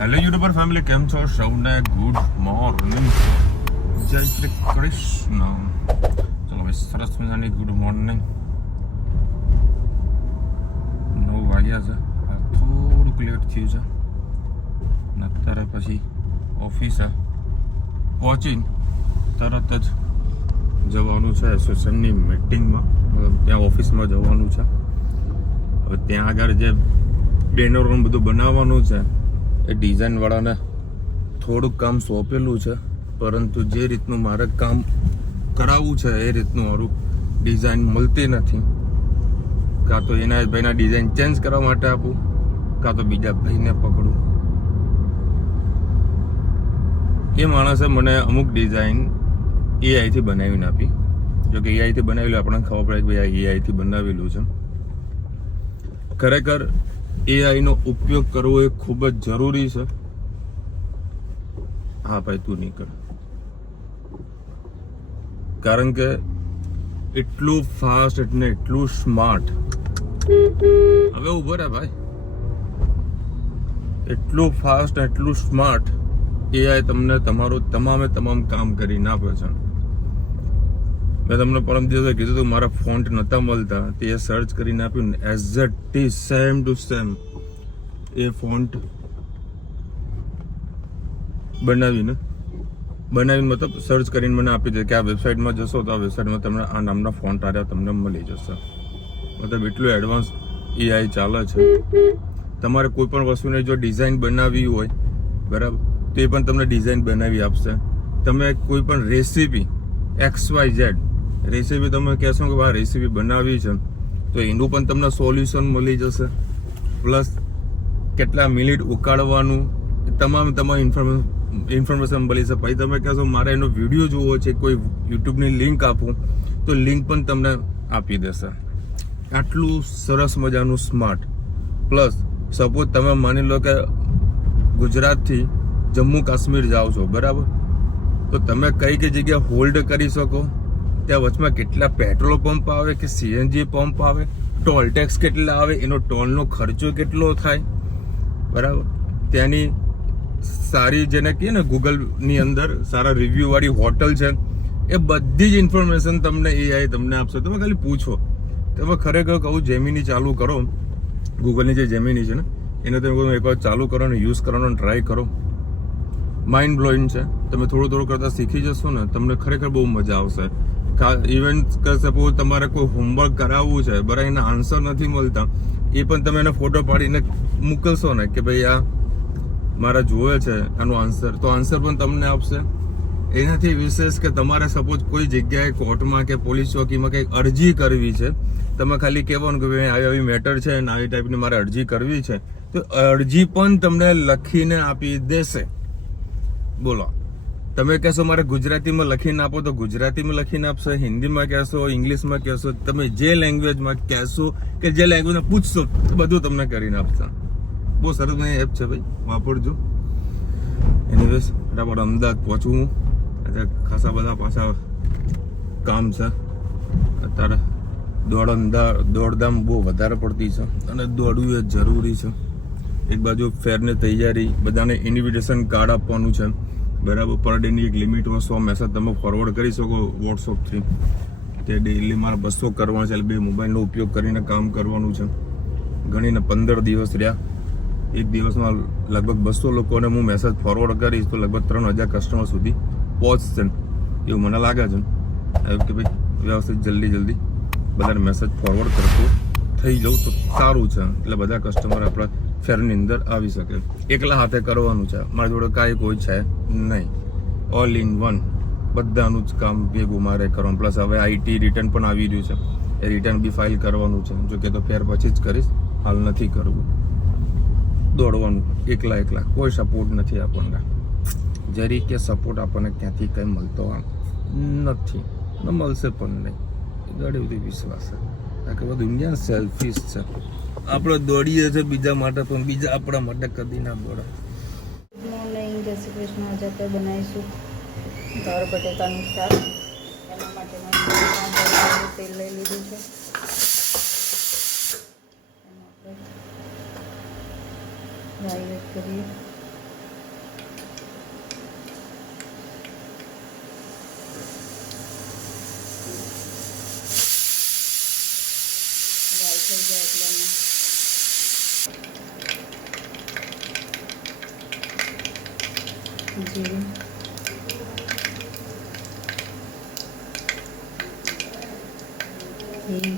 Hello YouTuber family, કેમ છો? સૌને ગુડ મોર્નિંગ, જય શ્રી કૃષ્ણ. ચલો ભાઈ, સરસ મજાની ગુડ મોર્નિંગ. 9 વાગ્યા છે, થોડુંક લેટ થયું છે ને અત્યારે પછી ઓફિસે પહોંચીને તરત જ જવાનું છે એસોસિએશનની મિટિંગમાં, ત્યાં ઓફિસમાં જવાનું છે. હવે ત્યાં આગળ જે બેનરોનું બધું બનાવવાનું છે એ ડિઝાઇનવાળાને થોડુંક કામ સોંપેલું છે, પરંતુ જે રીતનું મારે કામ કરાવવું છે એ રીતનું મારું ડિઝાઇન મળતી નથી. કાં તો એના ભાઈના ડિઝાઇન ચેન્જ કરવા માટે આપું, કાં તો બીજા ભાઈને પકડું. એ માણસે મને અમુક ડિઝાઇન એઆઈથી બનાવીને આપી. જો કે એઆઈથી બનાવેલું આપણને ખબર પડે કે ભાઈ આ એઆઈથી બનાવેલું છે. ખરેખર એઆઈનો ઉપયોગ કરવો એ ખૂબ જ જરૂરી છે. હા ભાઈ, તું નીકળ. કારણ કે એટલું ફાસ્ટ એટલે એટલું સ્માર્ટ. હવે ઉભો રહે ભાઈ. એટલું ફાસ્ટ એટલું સ્માર્ટ એઆઈ તમને તમારું તમામ કામ કરીને આપે છે. મેં તમને પરમ દિવસે કીધું હતું મારા ફોન્ટ નહોતા મળતા, તે સર્ચ કરીને આપ્યું ને as it is same to same એ ફોન્ટ બનાવીને મતલબ સર્ચ કરીને મને આપી દે કે આ વેબસાઇટમાં જશો તો આ વેબસાઇટમાં તમને આ નામના ફોન્ટ આવ્યા તમને મળી જશે. મતલબ એટલું એડવાન્સ એઆઈ ચાલે છે. તમારે કોઈ પણ વસ્તુને જો ડિઝાઇન બનાવવી હોય બરાબર, તો એ પણ તમને ડિઝાઇન બનાવી આપશે. તમે કોઈ પણ રેસીપી XYZ રેસીપી તમે કહેશો કે આ રેસીપી બનાવવી છે તો એનું પણ તમને સોલ્યુશન મળી જશે. પ્લસ કેટલા મિનિટ ઉકાળવાનું તમામ ઇન્ફોર્મેશન મળી છે. પછી તમે કહેશો મારે એનો વિડીયો જોવો છે, કોઈ યુટ્યુબની લિંક આપું તો લિંક પણ તમને આપી દેશે. આટલું સરસ મજાનું સ્માર્ટ. પ્લસ સપોઝ તમે માની લો કે ગુજરાતથી જમ્મુ કાશ્મીર જાઓ છો બરાબર, તો તમે કઈ જગ્યાએ હોલ્ડ કરી શકો, ત્યાં વચમાં કેટલા પેટ્રોલ પંપ આવે કે સીએનજી પંપ આવે, ટોલ ટેક્સ કેટલા આવે, એનો ટોલનો ખર્ચો કેટલો થાય બરાબર. ત્યાંની સારી જેને કહીએ ને ગૂગલની અંદર સારા રિવ્યુ વાળી હોટલ છે, એ બધી જ ઇન્ફોર્મેશન તમને એઆઈ તમને આપશે. તમે ખાલી પૂછો. તમે ખરેખર કહું જેમિની ચાલુ કરો, ગૂગલની જે જેમિની છે ને એને તમે એકવાર ચાલુ કરો ને યુઝ કરવાનો ટ્રાય કરો. માઇન્ડ બ્લોઈંગ છે. તમે થોડું કરતા શીખી જશો ને તમને ખરેખર બહુ મજા આવશે. ઇવન સપોઝ તમારે કોઈ હોમવર્ક કરાવવું છે બરાબર, એના આન્સર નથી મળતા, એ પણ તમે એને ફોટો પાડીને મોકલશો ને કે ભાઈ આ મારા જોવે છે આનો આન્સર, તો આન્સર પણ તમને આપશે. એનાથી વિશેષ કે તમારે સપોઝ કોઈ જગ્યાએ કોર્ટમાં કે પોલીસ ચોકીમાં કંઈક અરજી કરવી છે, તમે ખાલી કહેવાનું કે ભાઈ આવી મેટર છે અને આવી ટાઈપની મારે અરજી કરવી છે, તો અરજી પણ તમને લખીને આપી દેશે. બોલો, તમે કહેશો મારે ગુજરાતીમાં લખીને આપો તો ગુજરાતીમાં લખીને આપશે, હિન્દીમાં કહેશો, ઇંગ્લિશમાં કહેશો, તમે જે લેંગ્વેજમાં કહેશો કે જે લેંગ્વેજમાં પૂછશો તો બધું તમને કરીને આપશે. બહુ સરસ એપ છે ભાઈ, વાપરજો. એનીવેઝ બરાબર અમદાવાદ પહોંચવું, અત્યારે ખાસા બધા પાછા કામ છે. અત્યારે દોડધામ બહુ વધારે પડતી છે અને દોડવું એ જરૂરી છે. એક બાજુ ફેરની તૈયારી, બધાને ઇન્વિટેશન કાર્ડ આપવાનું છે બરાબર. પર ડેની એક લિમિટ હોય 100 મેસેજ તમે ફોરવર્ડ કરી શકો વોટ્સઅપથી. તે ડેઈલી મારે 200 કરવાના છે, એટલે 2 મોબાઈલનો ઉપયોગ કરીને કામ કરવાનું છે. ગણીને 15 દિવસ રહ્યા. એક દિવસમાં લગભગ 200 લોકોને હું મેસેજ ફોરવર્ડ કરીશ તો લગભગ 3000 કસ્ટમર સુધી પહોંચશે એવું મને લાગે છે. કે ભાઈ વ્યવસ્થિત જલ્દી બધાને મેસેજ ફોરવર્ડ કરતો થઈ જવું તો સારું છે, એટલે બધા કસ્ટમર આપણા ફેરની અંદર આવી શકે. એકલા હાથે કરવાનું છે, મારી જોડે કાંઈ કોઈ છે નહીં. ઓલ ઇન વન બધાનું જ કામ ભેગું મારે કરવાનું. પ્લસ હવે આઈટી રિટર્ન પણ આવી રહ્યું છે, એ રિટર્ન બી ફાઇલ કરવાનું છે. જો કે તો ફેર પછી જ કરીશ, હાલ નથી કરવું. દોડવાનું એકલા કોઈ સપોર્ટ નથી આપણને. જરી કે સપોર્ટ આપણને ક્યાંથી કંઈ મળતો નથી ને મળશે પણ નહીં. ઘણી બધી વિશ્વાસ છે કારણ કે બધું દુનિયા સેલ્ફિશ છે. આપણે દોડીએ છીએ બીજા માટે, પણ બીજા આપણા માટે કદી ના દોડે. ગુડ મોર્નિંગ, જય શ્રી કૃષ્ણ. આજે આપણે બનાવીશું દાળ બટેકાનું શાક. એના માટે મેં તેલ લઈ લીધું છે. એમાં આપણે રાઈ એડ કરીએ. જીરું, હિંગ,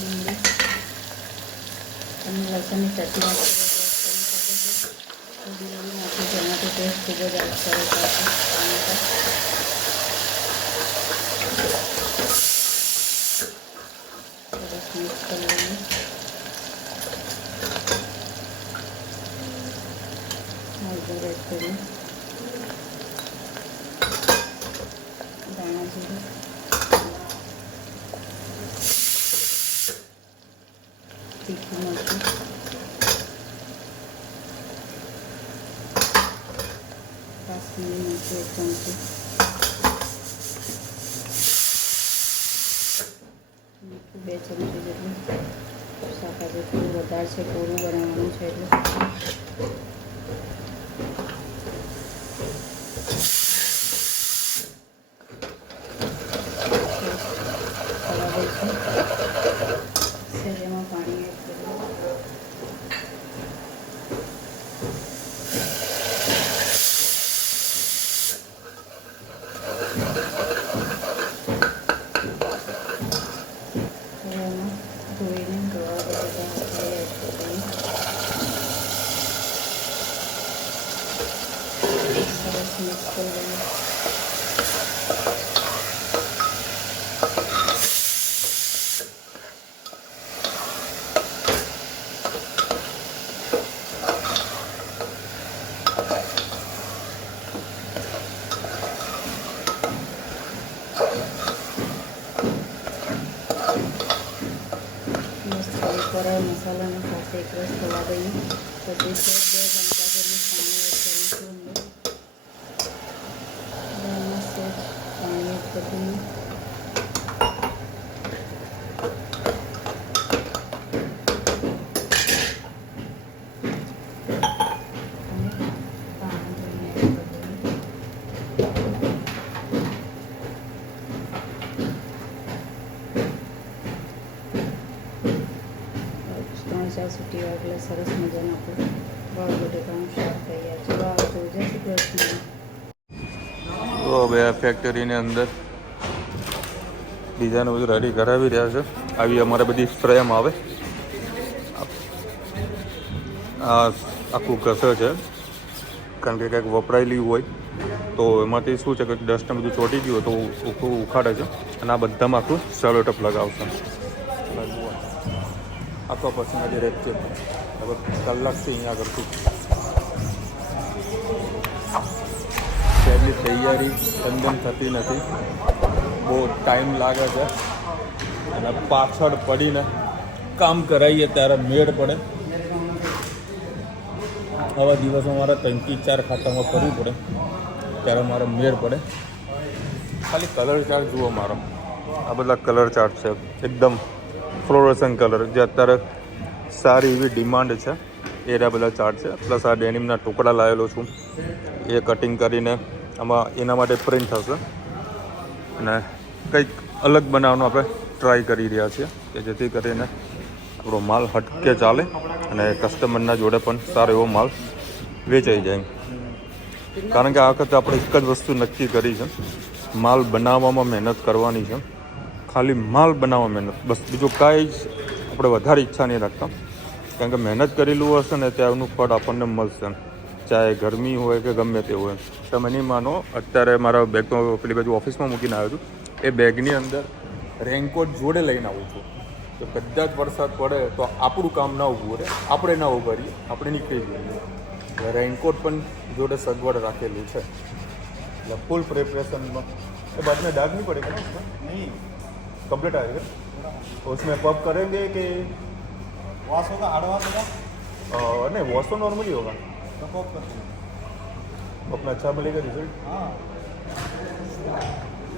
લીંબુ અને લસણની ચટણી કરી શકો છો. થોડી એવી નાખી જેનાથી ટેસ્ટ ખૂબ જ સરસ આવશે. સરસ મિક્સ કરી લઈએ. હળદર એડ કરીએ, ધાણા જીરું, તીખું મરચું, કાશ્મીરી મરચું 1 ચમચી, મીઠું 2 ચમચી જેટલું. શાક આજે થોડું વધારે છે, કોરું બનાવવાનું છે એટલે. એમાં પાણી એડ કરીએ. એમાં ધોઈને ગળા બટાકા એડ કરીએ. સરસ મિક્સ કરી લઈએ. પર મસાલાનો સાથે એક રસ થવા દઈએ. પછી 2 ચમચા જેટલું પાણી એડ કરીશું. અંદર સેજ પાણી એડ કરી દઈએ. સીટી એટલે સરસ મજાનું આપણું ગોળ બટેકાનું શાક તૈયાર છે. આવજો. જય શ્રી કૃષ્ણ. તો હવે આ ફેક્ટરીની અંદર ડિઝાઇન બધું રેડી કરાવી રહ્યા છે. આવી અમારે બધી સ્પ્રેમાં આવે. આ આખું ઘસે છે, કારણ કે કંઈક વપરાયેલી હોય તો એમાંથી શું છે કે ડસ્ટને બધું ચોંટી ગયું હોય તો ઉખાડે છે. અને આ બધામાં આખું સેલો ટેપ લગાવશે. આખો પર્સનલી રેટ છે. હવે કલાકથી અહીંયા કરતું પહેલી તૈયારી એકદમ થતી નથી, બહુ ટાઈમ લાગે છે. અને પાછળ પડીને કામ કરાવીએ ત્યારે મેળ પડે. આવા દિવસો મારે 3 થી 4 ખાતામાં કરવું પડે ત્યારે મારે મેળ પડે. ખાલી કલર ચાર્ટ જુઓ મારો. આ બધા કલર ચાર્ટ છે, એકદમ ફ્લોરોસન્ટ કલર જે અત્યારે સારી એવી ડિમાન્ડ છે. એ રહ્યા બધા ચાર્ટ છે. પ્લસ આ ડેનિમના ટુકડા લાવેલો છું, એ કટિંગ કરીને આમાં એના માટે પ્રિન્ટ થશે. અને કંઈક અલગ બનાવવાનું આપણે ટ્રાય કરી રહ્યા છીએ કે જેથી કરીને આપણો માલ હટકે ચાલે અને કસ્ટમરના જોડે પણ સારો એવો માલ વેચાઈ જાય. કારણ કે આ વખતે આપણે એક જ વસ્તુ નક્કી કરી છે, માલ બનાવવામાં મહેનત કરવાની છે. ખાલી માલ બનાવવા મહેનત, બસ બીજું કાંઈ જ આપણે વધારે ઈચ્છા નહીં રાખતા. કારણ કે મહેનત કરેલું હશે ને ત્યારનું ફળ આપણને મળશે, ચાહે ગરમી હોય કે ગમે તે હોય. તમે નહીં માનો, અત્યારે મારા બેગમાં પેલી બાજુ ઓફિસમાં મૂકીને આવ્યો છું. એ બેગની અંદર રેઇનકોટ જોડે લઈને આવું છું. તો કદાચ વરસાદ પડે તો આપણું કામ ના ઊભું રહે, આપણે ના ઊભા રહીએ, આપણે નીકળી જઈએ. એટલે રેઇનકોટ પણ જોડે સગવડ રાખેલું છે. એટલે ફૂલ પ્રિપરેશનમાં. એ बाद में दाग नहीं पड़ेगा ना उसका? नहीं, कंप्लीट आएगा. उसमें पब करेंगे कि वॉश होगा, हार्ड वॉश होगा? नहीं, वॉश तो नॉर्मली होगा. तो पब करते हैं, अपना अच्छा मिलेगा रिजल्ट. हाँ,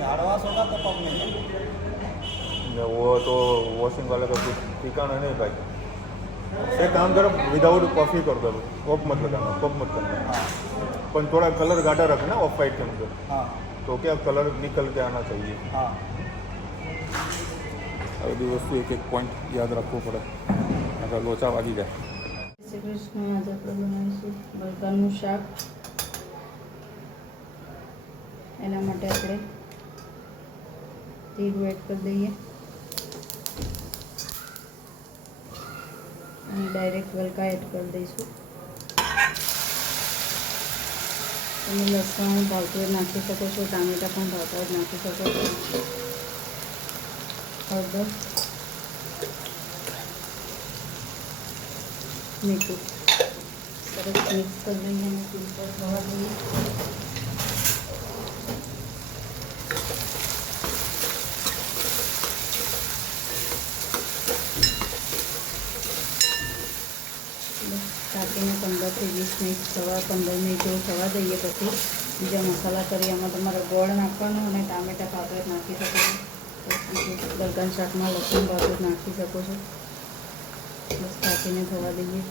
हार्ड वॉश होगा तो पब मिलेगा. वो तो वॉशिंग वाले का कुछ ठिकाना नहीं भाई. एक काम करो, विदाउट कॉफ़ी कर दो, पब मत लगाना, पब मत करना. पर थोड़ा कलर गाढ़ा रखना ऑफ वाइट के अंदर. हाँ, तो क्या कलर निकल के आना चाहिए. हाँ, આ બધી વસ્તુ એક એક પોઈન્ટ યાદ રાખવું પડે, નકર લોચા વાગી જાય. શ્રી કૃષ્ણ. આજે આપણે બનાવીશું ગલકાનું શાક. એના માટે આપણે તેલ એડ કરી દઈએ અને ડાયરેક્ટ ગલકા એડ કરી દઈશું. તમે લસણ ભાવતું હોય નાખી શકો છો, ટામેટાં પણ ભાવતા હોય નાખી શકો છો. હળદર, મીઠું સરસ મિક્સ કરી દઈએ અને તેલ પર થવા દઈએ. ઢાંકીને 15 થી 20 મિનિટ 15 મિનિટ જેવું થવા દઈએ. પછી બીજા મસાલા કરી એમાં તમારે ગોળ નાખવાનો અને ટામેટાં ભાવે નાખી શકો છો. ગલકાના શાકમાં લસણ ભાવે નાખી શકો છો. બસ ઢાંકીને થવા દઈએ.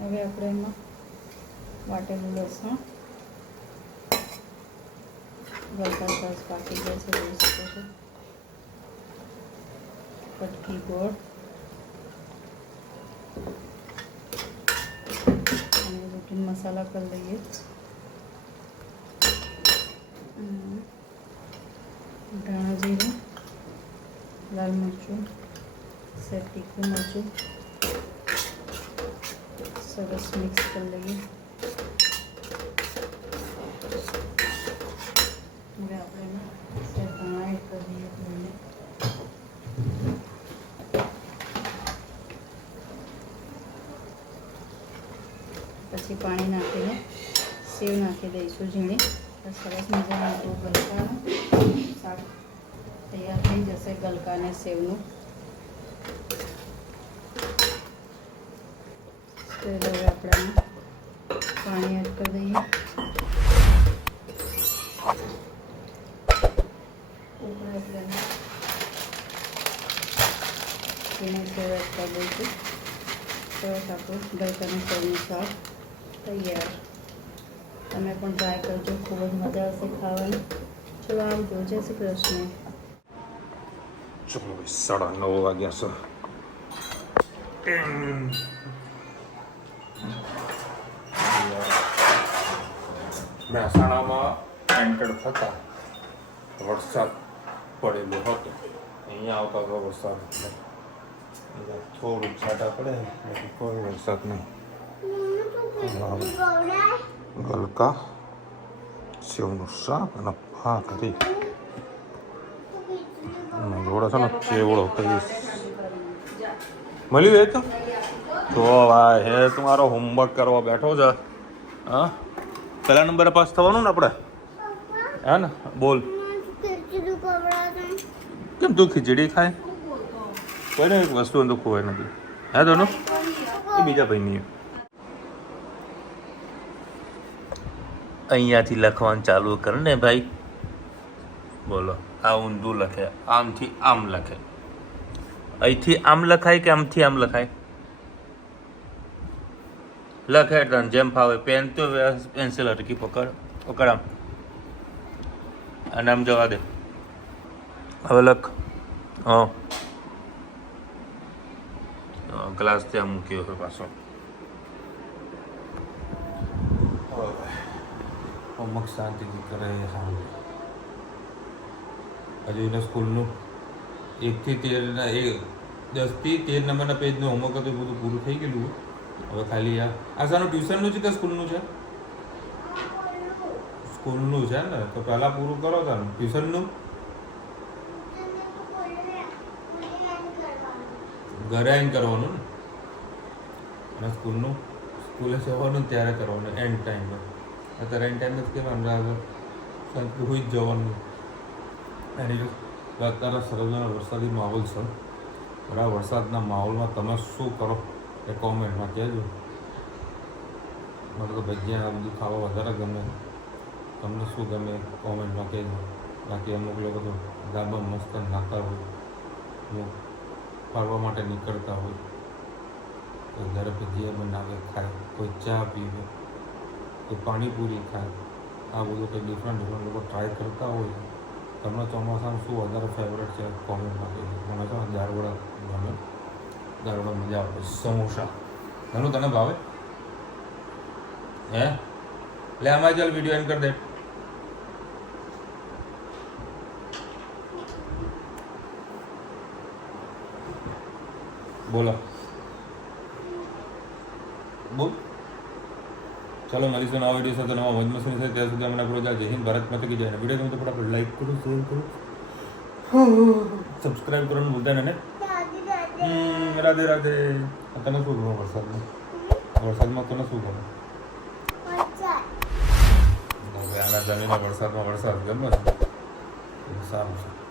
હવે આપણે એમાં વાટેલું લસણ, ગલકા સરસ પાકી ગયા છે જોઈ શકો છો. કટકી ગોળ અને રૂટીન મસાલા કરી લઈએ. ધાણા જીરું, લાલ મરચું, સેજ તીખું મરચું સરસ મિક્સ કરી લઈએ. હવે આપણે એમાં સેજ ધાણા એડ કરી દઈએ. પછી પાણી નાખીને સેવ નાખી દઈશું ઝીણી. સરસ મજાનું આપણું ગલકાનું શાક તૈયાર થઈ જશે. ગલકા અને સેવનું. તો હવે આપણે પાણી એડ કરી દઈએ. ઉપર આપણે ઝીણી સેવ એડ કરી દઈશું. સરસ આપણું ગલકાનું સેવનું શાક તૈયાર. તમે પણ ટ્રાય કરજો, ખૂબ જ મજા આવશે ખાવાની. ચલો આવજો. જય શ્રી કૃષ્ણ. ચલો 9:30 વાગ્યા છે. મહેસાણામાં એન્ટર થતા વરસાદ પડેલો હતો. અહીંયા આવતા તો વરસાદ થોડુંક છાંટા પડે, બાકી કોઈ વરસાદ નહીં. ગલકા સેવનું શાક અને ભાખરી જોડે છે ને ચેવડો કહીશ મળ્યું. એ તો ભાઈ હે તમારો હોમવર્ક કરવા બેઠો છે. હા, પહેલા નંબરે પાસ થવાનું ને આપણે. હે ને? બોલ. કેમ તું ખીચડી ખાય? કોઈને એક વસ્તુ તો ખોવાય નથી. હે દોનો એ બીજા ભાઈની. અહીંયાથી લખવાનું ચાલુ કર ને ભાઈ. બોલો. આ ઊંધું લખે, આમથી આમ લખે. અહીંથી આમ લખાય કે આમથી આમ લખાય? લખે તને જેમ ફાવે. પેન તો પેન્સિલ હટકી પકડ આમ અને આમ જવા દે. હવે લખ. હા, ગ્લાસ ત્યાં મૂક્યો હોય પાછો. હોમવર્ક શાંતિથી કરે સારું. હજુ એને સ્કૂલનું 1 થી 13 નંબરના પેજનું હોમવર્ક હતું, બધું પૂરું થઈ ગયેલું. હવે ખાલી આ શાનું ટ્યુશનનું છે કે સ્કૂલનું છે? સ્કૂલનું છે ને, તો પહેલાં પૂરું કરો તાનું. ટ્યુશનનું ઘરે આવીને કરવાનું ને. અને સ્કૂલનું સ્કૂલે જવાનું ત્યારે કરવાનું એન્ડ ટાઈમ પર. અત્યારે એન્ડ ટાઈમ જ કહેવાનું, આગળ શાંતિ હોઈ જ જવાનું. એની અત્યારે સરસ વરસાદી માહોલ છે. બરાબર, વરસાદના માહોલમાં તમે શું કરો એ કોમેન્ટમાં કહેજો. મને તો ભજીયા આ બધું ખાવા વધારે ગમે. તમને શું ગમે કોમેન્ટમાં કહેજો. બાકી અમુક લોકો તો ધાબા મસ્ત નાખતા હોય, અમુક ફરવા માટે નીકળતા હોય, કોઈ ઘરે ભજીયા બનાવે ખાય, કોઈ ચા પીવે, કોઈ પાણીપુરી ખાય. આ બધું કંઈ ડિફરન્ટ લોકો ટ્રાય કરતા હોય. તમને ચોમાસામાં શું વધારે ફેવરેટ છે કોમેન્ટમાં કહેજો. મને તો દાળવડા ગમે. દાળવડા મજા આવે. સમોસા ઘણું તને ભાવે હે લે આમાં ચાલ વિડીયો એન્ડ કરી દે બોલો બોલ ચલો મળીશું નવા વિડીયો સાથે નવા મોજ મસ્તી સાથે ત્યાં સુધી અમને આપણો જય હિન્દ ભારત માતા કી જય વિડીયો ગમે તો ફટાફટ લાઈક કરો શેર કરો સબસ્ક્રાઇબ કરવાનું ભૂલતા નહીં ને રાધે રાધે તને શું ગમે વરસાદમાં તને શું ગમે આના જમીનમાં વરસાદમાં વરસાદ ગમે ને સારું છે